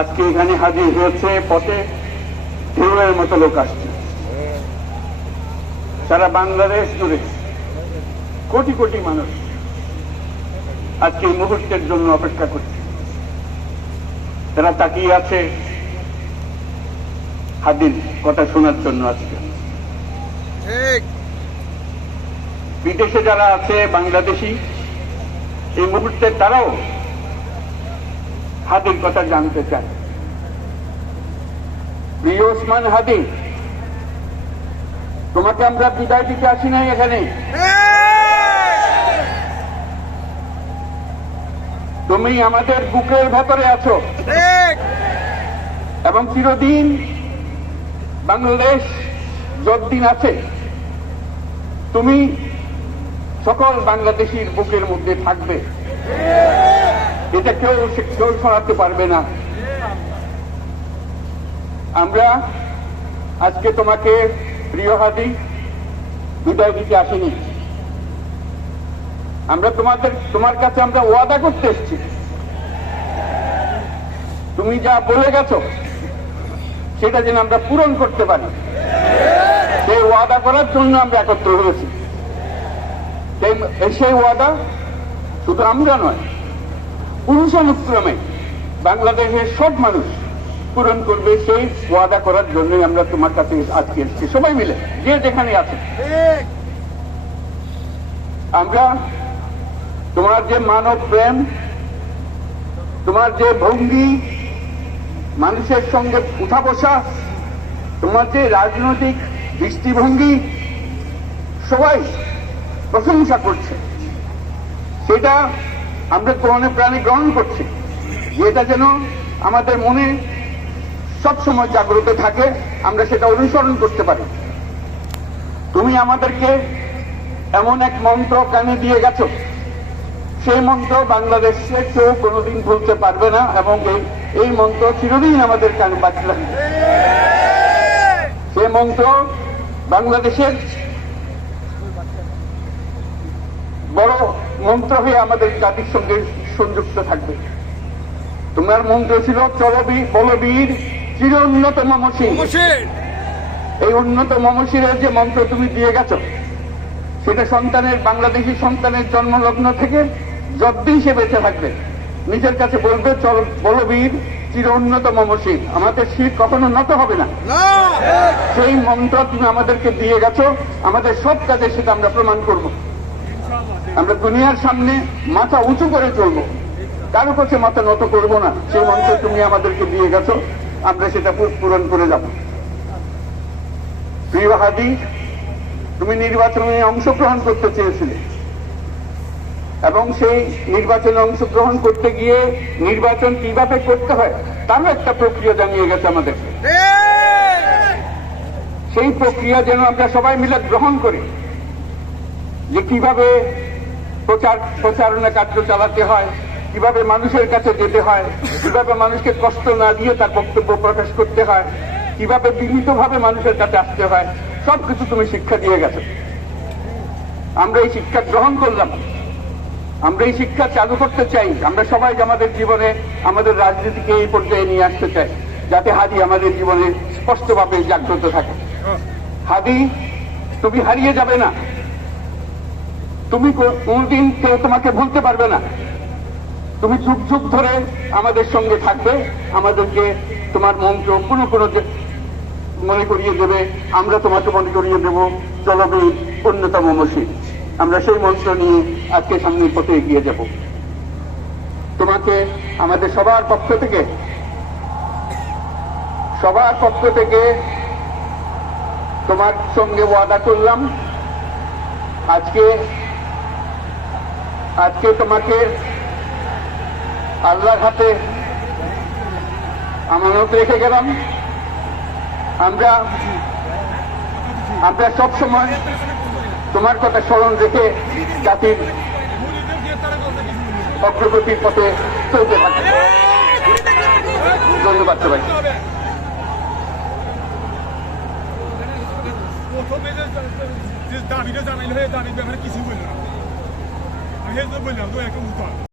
আজকে এখানে হাজির হয়েছে, পথে ঢেউয়ের মতো লোক আসছে। সারা বাংলাদেশ জুড়ে কোটি কোটি মানুষ আজকে এই মুহূর্তের জন্য অপেক্ষা করছে। তারা তাকিয়ে আছে হাদির কথা শোনার জন্য। আজকে বিদেশে যারা আছে বাংলাদেশি, এই মুহূর্তে তারাও হাদির কথা জানতে চায়। প্রিয় ওসমান হাদি, তোমাকে আমরা বিদায় দিতে আসি নাই এখানে। তুমি আমাদের বুকের ভেতরে আছো এবং চিরদিন বাংলাদেশ যতদিন আছে তুমি সকল বাংলাদেশির বুকের মধ্যে থাকবে। এটা কেউ সরাতে পারবে না। আমরা আজকে তোমাকে প্রিয় হাদি বিদায় দিতে আসিনি। আমরা তোমার কাছে আমরা ওয়াদা করতে এসেছি। তুমি যা বলে গেছো সেটা যেন আমরা পূরণ করতে পারি, সেই ওয়াদা করার জন্য আমরা একত্র হয়েছি। সেই ওয়াদা শুধু আমরা নয়, পুরুষানুক্রমে বাংলাদেশের সব মানুষ পূরণ করবে। সেই ওয়াদা করার জন্যই আমরা তোমার কাছে আজকে এসেছি, সবাই মিলে যে যেখানে আছে। আমরা তোমার যে মানব প্রেম, তোমার যে ভঙ্গি, মানুষের সঙ্গে উঠা বসা, তোমার যে রাজনৈতিক দৃষ্টিভঙ্গি, সবাই প্রশংসা করছে। সেটা আমরা প্রাণে প্রাণে গ্রহণ করছি। যেটা যেন আমাদের মনে সবসময় জাগ্রত থাকে, আমরা সেটা অনুসরণ করতে পারি। তুমি আমাদেরকে এমন এক মন্ত্র কানে দিয়ে গেছো, সেই মন্ত্র বাংলাদেশে কেউ কোনোদিন ভুলতে পারবে না এবং এই মন্ত্র চিরদিন আমাদের কানে বাজতে থাকবে। সেই মন্ত্র বাংলাদেশের বড় মন্ত্র হয়ে আমাদের জাতির সঙ্গে সংযুক্ত থাকবে। তোমার মন্ত্র ছিল বলবীর চির উন্নত মমশির। এই উন্নত মমশিরের যে মন্ত্র তুমি দিয়ে গেছো, সেটা বাংলাদেশি সন্তানের জন্মলগ্ন থেকে যতদিন সে বেঁচে থাকবে নিজের কাছে বলবে, চল বলবীর চির উন্নত মমশির, আমাদের শির কখনো নত হবে না। সেই মন্ত্র তুমি আমাদেরকে দিয়ে গেছো, আমাদের সব কাজে সেটা আমরা প্রমাণ করব। আমরা দুনিয়ার সামনে মাথা উঁচু করে চলবো, কারো কাছে মাথা নত করব না। সেই মন্ত্র তুমি আমাদেরকে দিয়ে গেছো, আমরা সেটা পূরণ করে যাব। প্রিয় হাদি, তুমি নির্বাচনে অংশগ্রহণ করতে চেয়েছিলে এবং সেই নির্বাচনে অংশগ্রহণ করতে গিয়ে নির্বাচন কিভাবে করতে হয় তারও একটা প্রক্রিয়া জানিয়ে গেছে আমাদেরকে। সেই প্রক্রিয়া যেন আমরা সবাই মিলে গ্রহণ করি, যে কিভাবে প্রচারণা কার্য চালাতে হয়, কিভাবে মানুষের কাছে যেতে হয়, কিভাবে মানুষকে কষ্ট না দিয়ে তার বক্তব্য প্রকাশ করতে হয়, কিভাবে বিনীতভাবে মানুষের কাছে আসতে হয়, সবকিছু তুমি শিক্ষা দিয়ে গেছো। আমরা এই শিক্ষা গ্রহণ করলাম, আমরা এই শিক্ষা চালু করতে চাই। আমরা সবাই আমাদের জীবনে আমাদের রাজনীতিকে এই পর্যায়ে নিয়ে আসতে চাই, যাতে হাদি আমাদের জীবনে স্পষ্টভাবে জাগ্রত থাকে। হাদি, তুমি হারিয়ে যাবে না, তুমি কোনদিন কেউ তোমাকে ভুলতে পারবে না। তুমি যুগ যুগ ধরে আমাদের সঙ্গে থাকবে, আমাদেরকে তোমার মন্ত্র কোনো মনে করিয়ে দেবে, আমরা তোমাকে মনে করিয়ে দেব চলবীর অন্যতম মমশির। আমরা সেই মন্ত্র নিয়ে আজকে সামনের পথে এগিয়ে যাব। তোমাকে আমাদের সবার পক্ষ থেকে তোমার সঙ্গে ওয়াদা করলাম, আজকে তোমাকে আল্লাহর হাতে আমানত রেখে গেলাম। আমরা সব সময় তোমার কথা স্মরণ রেখে জাতির অগ্রগতির পথে চলতে থাকি। ধন্যবাদ সবাই। দাবিটা জানাইলে দাবির ব্যাপারে কিছু বলল না।